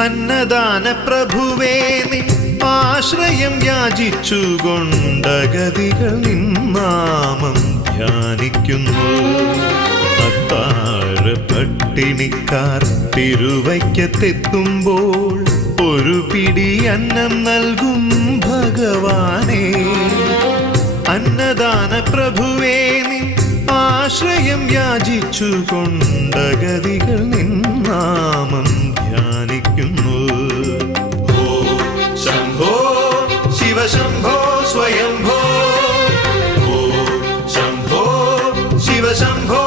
അന്നദാന പ്രഭുവേ നിൻ ആശ്രയം യാചിച്ചുകൊണ്ടഗതികൾ നിന്നാമം ധ്യാനിക്കുന്നു. അത്താഴ പട്ടിണിക്കാർ തിരുവയ്ക്കത്തെത്തുമ്പോൾ ഒരു പിടി അന്നം നൽകും ഭഗവാനേ. അന്നദാന പ്രഭുവേ നിൻ ആശ്രയം യാചിച്ചുകൊണ്ടഗതികൾ 山坡。